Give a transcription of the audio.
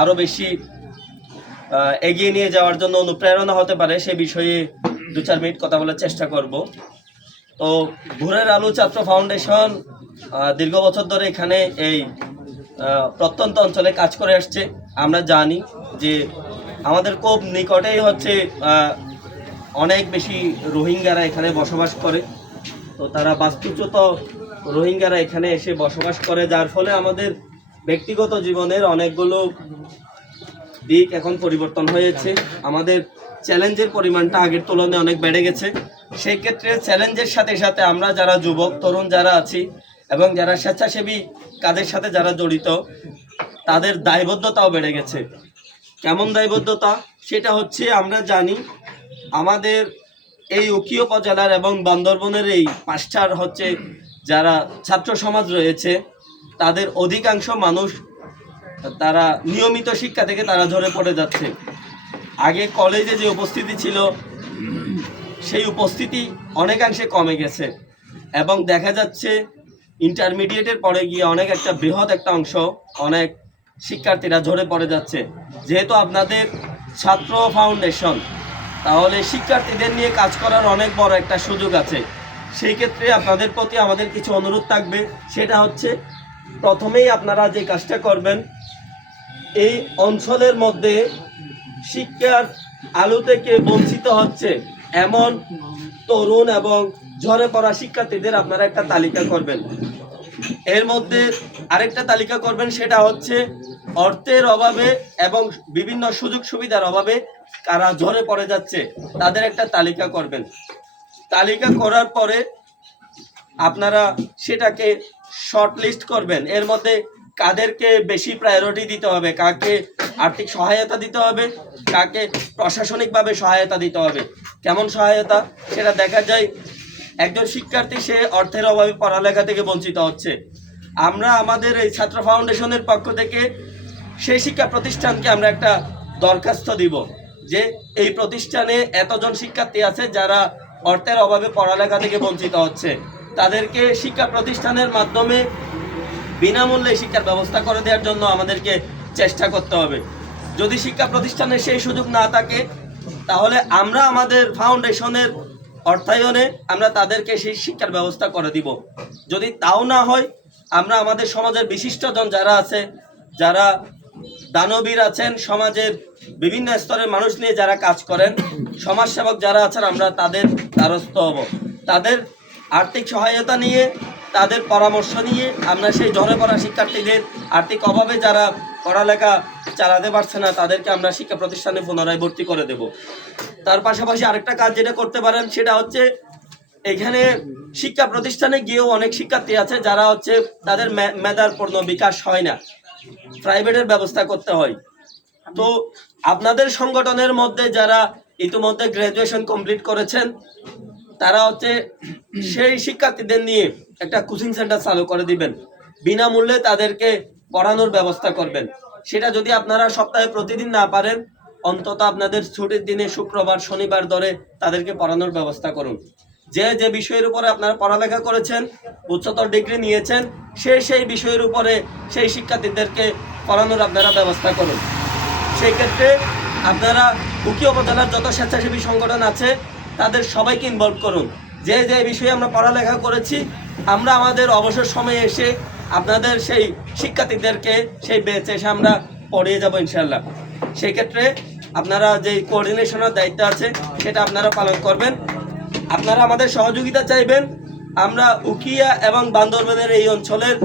আরও বেশি এগিয়ে নিয়ে যাওয়ার জন্য অনুপ্রেরণা হতে পারে সে বিষয়ে 2-4 মিনিট কথা বলার চেষ্টা করব। তো ভোরের আলো ছাত্র ফাউন্ডেশন দীর্ঘ বছর ধরে এখানে এই প্রত্যন্ত অঞ্চলে কাজ করে আসছে। আমরা জানি যে আমাদের খুব নিকটেই হচ্ছে অনেক বেশি রোহিঙ্গারা এখানে বসবাস করে। তো তারা বাস্তুচ্যুত রোহিঙ্গারা এখানে এসে বসবাস করে, যার ফলে আমাদের ব্যক্তিগত জীবনের অনেকগুলো দিক এখন পরিবর্তন হয়েছে। আমাদের চ্যালেঞ্জের পরিমাণটা আগের তুলনায় অনেক বেড়ে গেছে। সেই ক্ষেত্রে চ্যালেঞ্জের সাথে সাথে আমরা যারা যুবক তরুণ যারা আছি এবং যারা স্বেচ্ছাসেবী কাজের সাথে যারা জড়িত, তাদের দায়বদ্ধতাও বেড়ে গেছে। কেমন দায়বদ্ধতা? সেটা হচ্ছে আমরা জানি আমাদের এই উকি উপজেলার এবং বান্দরবনের এই 5টার হচ্ছে যারা ছাত্র সমাজ রয়েছে, তাদের অধিকাংশ মানুষ তারা নিয়মিত শিক্ষা থেকে তারা ঝরে পড়ে যাচ্ছে। আগে কলেজে যে উপস্থিতি ছিল সেই উপস্থিতি অনেকাংশে কমে গেছে এবং দেখা যাচ্ছে ইন্টারমিডিয়েটের পরে গিয়ে অনেক একটা বৃহৎ একটা অংশ অনেক শিক্ষার্থীরা ঝরে পড়ে যাচ্ছে। যেহেতু আপনাদের ছাত্র ফাউন্ডেশন, তাহলে শিক্ষার্থীদের নিয়ে কাজ করার অনেক বড় একটা সুযোগ আছে। সেই ক্ষেত্রে আপনাদের প্রতি আমাদের কিছু অনুরোধ থাকবে, সেটা হচ্ছে প্রথমেই আপনারা যে কাজটা করবেন, এই অঞ্চলের মধ্যে শিক্ষার আলো থেকে বঞ্চিত হচ্ছে এমন তরুণ এবং ঝরে পড়া শিক্ষার্থীদের আপনারা একটা তালিকা করবেন। এর মধ্যে আরেকটা তালিকা করবেন, সেটা হচ্ছে অর্থের অভাবে এবং বিভিন্ন সুযোগ সুবিধার অভাবে কারা ঝরে পড়ে যাচ্ছে তাদের একটা তালিকা করবেন। তালিকা করার পরে আপনারা সেটাকে শর্ট লিস্ট করবেন। এর মধ্যে কাদেরকে বেশি প্রায়োরিটি দিতে হবে, কাকে আর্থিক সহায়তা দিতে হবে, কাকে প্রশাসনিকভাবে সহায়তা দিতে হবে। কেমন সহায়তা? সেটা দেখা যায় একজন শিক্ষার্থী সে অর্থের অভাবে পড়ালেখা থেকে বঞ্চিত হচ্ছে। আমরা আমাদের এই ছাত্র ফাউন্ডেশনের পক্ষ থেকে সেই শিক্ষা প্রতিষ্ঠানকে আমরা একটা দরখাস্ত দিব যে এই প্রতিষ্ঠানে এতজন শিক্ষার্থী আছে যারা অর্থের অভাবে পড়ালেখা থেকে বঞ্চিত হচ্ছে, তাদেরকে শিক্ষা প্রতিষ্ঠানের মাধ্যমে বিনামূল্যে শিক্ষার ব্যবস্থা করে দেওয়ার জন্য আমাদেরকে চেষ্টা করতে হবে। যদি শিক্ষা প্রতিষ্ঠানে সেই সুযোগ না থাকে, তাহলে আমরা আমাদের ফাউন্ডেশনের অর্থায়নে আমরা তাদেরকে সেই শিক্ষার ব্যবস্থা করে দিব। যদি তাও না হয়, আমরা আমাদের সমাজের বিশিষ্টজন যারা আছে, যারা দানবীর আছেন, সমাজের বিভিন্ন স্তরের মানুষ নিয়ে যারা কাজ করেন, সমাজসেবক যারা আছেন, আমরা তাদের দ্বারস্থ হব। তাদের আর্থিক সহায়তা নিয়ে, তাদের পরামর্শ নিয়ে আমরা সেই ঝরে পড়া শিক্ষার্থীদের আর্থিক অভাবে যারা পড়ালেখা চালাতে পারছে না, তাদেরকে আমরা শিক্ষা প্রতিষ্ঠানে পুনরায় ভর্তি করে দেব। তার পাশাপাশি আরেকটা কাজ যেটা করতে পারেন, সেটা হচ্ছে এখানে শিক্ষা প্রতিষ্ঠানে গিয়েও অনেক শিক্ষার্থী আছে যারা হচ্ছে তাদের মেধার পূর্ণ বিকাশ হয় না, প্রাইভেটের ব্যবস্থা করতে হয়। তো আপনাদের সংগঠনের মধ্যে যারা ইতিমধ্যে গ্র্যাজুয়েশন কমপ্লিট করেছেন, তারা হচ্ছে সেই শিক্ষার্থীদের নিয়ে একটা কোচিং সেন্টার চালু করে দিবেন, বিনামূল্যে তাদেরকে পড়ানোর ব্যবস্থা করবেন। সেটা যদি আপনারা সপ্তাহে প্রতিদিন না পারেন, অন্তত আপনাদের ছুটির দিনে শুক্রবার শনিবার ধরে তাদেরকে পড়ানোর ব্যবস্থা করুন। যে যে বিষয়ের উপরে আপনারা পড়ালেখা করেছেন, উচ্চতর ডিগ্রি নিয়েছেন, সেই বিষয়ের উপরে সেই শিক্ষার্থীদেরকে পড়ানোর আপনারা ব্যবস্থা করুন। সেই ক্ষেত্রে আপনারা উকি উপজেলার যত স্বেচ্ছাসেবী সংগঠন আছে তাদের সবাইকে ইনভলভ করুন। যে যে বিষয়ে আমরা পড়ালেখা করেছি, আমরা আমাদের অবসর সময়ে এসে আপনাদের সেই শিক্ষার্থীদেরকে সেই বেচে এসে আমরা পড়িয়ে যাব ইনশাল্লাহ। সেই ক্ষেত্রে আপনারা যে কোঅর্ডিনেশনের দায়িত্ব আছে সেটা আপনারা পালন করবেন। আপনারা আমাদের সহযোগিতা চাইবেন। আমরা উকিয়া এবং বান্দরবানের এই অঞ্চলের